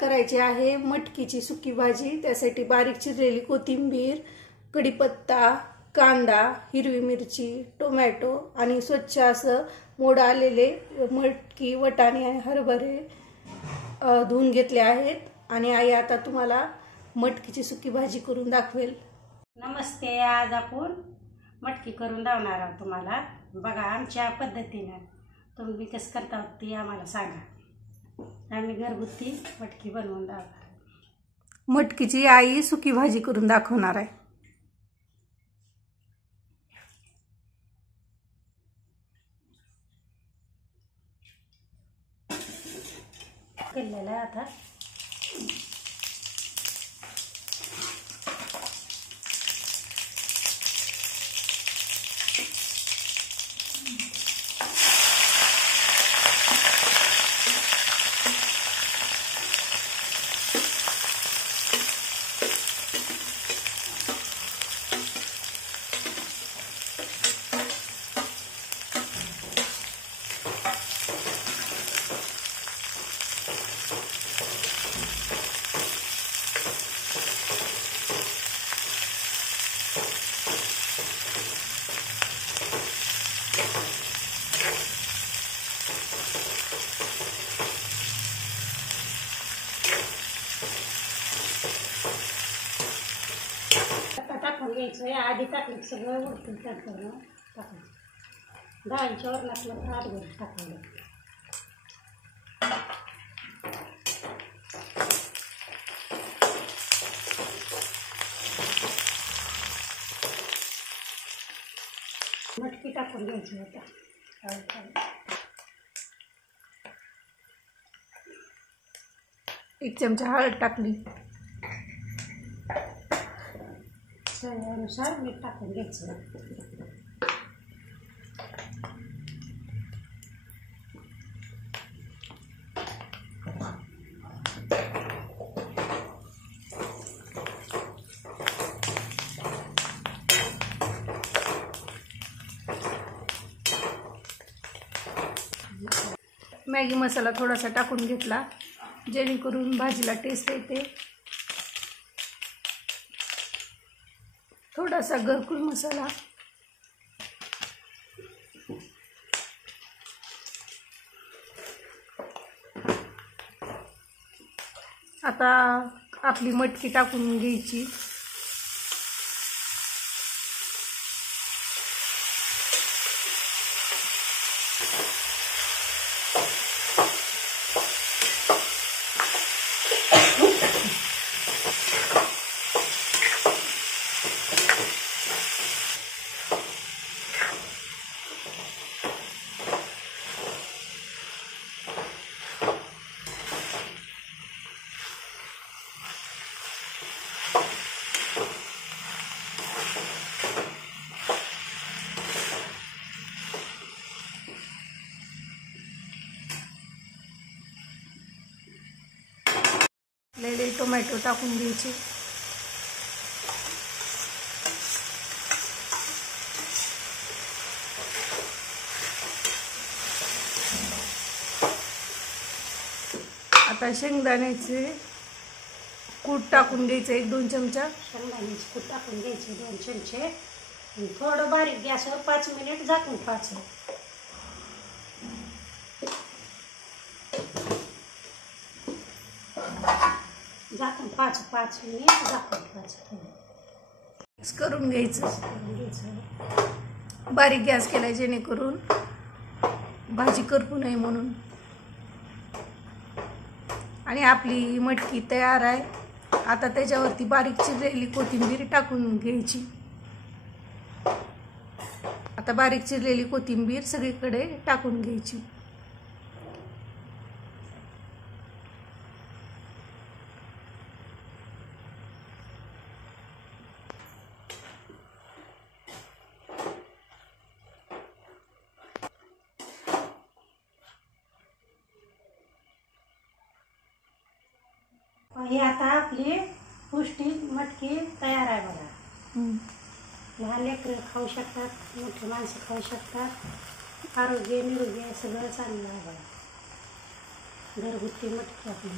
करायची आहे मटकीची सुकी भाजी। त्यासाठी बारीक चिरलेली कोथिंबीर, कढीपत्ता, कांदा, हिरवी मिरची, टोमॅटो आणि स्वच्छ असं मोड आलेले मटकी, वटाणे आणि हरभरे धुवून घेतले आहेत आणि आई आता तुम्हाला मटकीची सुकी भाजी करून दाखवेल। नमस्ते, आज आपण मटकी करून दावणार आहोत तुम्हाला। बघा आमच्या पद्धतीने तुम्ही कसं करता ते आम्हाला सांगा। आम्ही घरगुती मटकी बनवून दावणार। मटकीची आई सुकी भाजी करून दाखवणार आहे। केलेलं आहे आता। टाकून घ्यायचं, आधी टाकलं सगळं उडतं टाकून टाकायचं। डाळीच्या वरणातलं आत घरी टाकायला मटकी टाकून घ्यायची आता। एक चमचा हळद टाकली, चवीनुसार मीठ टाकून घ्यायचं। मॅगी मसाला थोडासा टाकून घेतला जेणेकरून भाजीला टेस्ट येते। थोडासा घरकुल मसाला, आता आपली मटकी टाकून घ्यायची। लेले टोमॅटो टाकून घ्यायचे। आता शेंगदाण्याचे कूट टाकून घ्यायचं 1-2 चमचा। शेंगदाण्याचे कूट टाकून घ्यायचे 2 चमचे। थोडं बारीक गॅसवर 5 मिनिट झाकून ठेवायचं। झाकून 5 मिनिट झाकून ठेवायचं। मिक्स करून घ्यायचं। बारीक गॅस केला जेणेकरून भाजी करपू नये म्हणून। आणि आपली मटकी तयार आहे। आता त्याच्यावरती बारीक चिरलेली कोथिंबीर टाकून घ्यायची। आता बारीक चिरलेली कोथिंबीर सगळीकडे टाकून घ्यायची। ही आता आपली पौष्टिक मटकी तयार आहे बघा। लहान लेकरं खाऊ शकतात, मोठी माणसं खाऊ शकतात। आरोग्य निरोगी सगळं चांगलं आहे बघा। घरगुती मटकी आपली।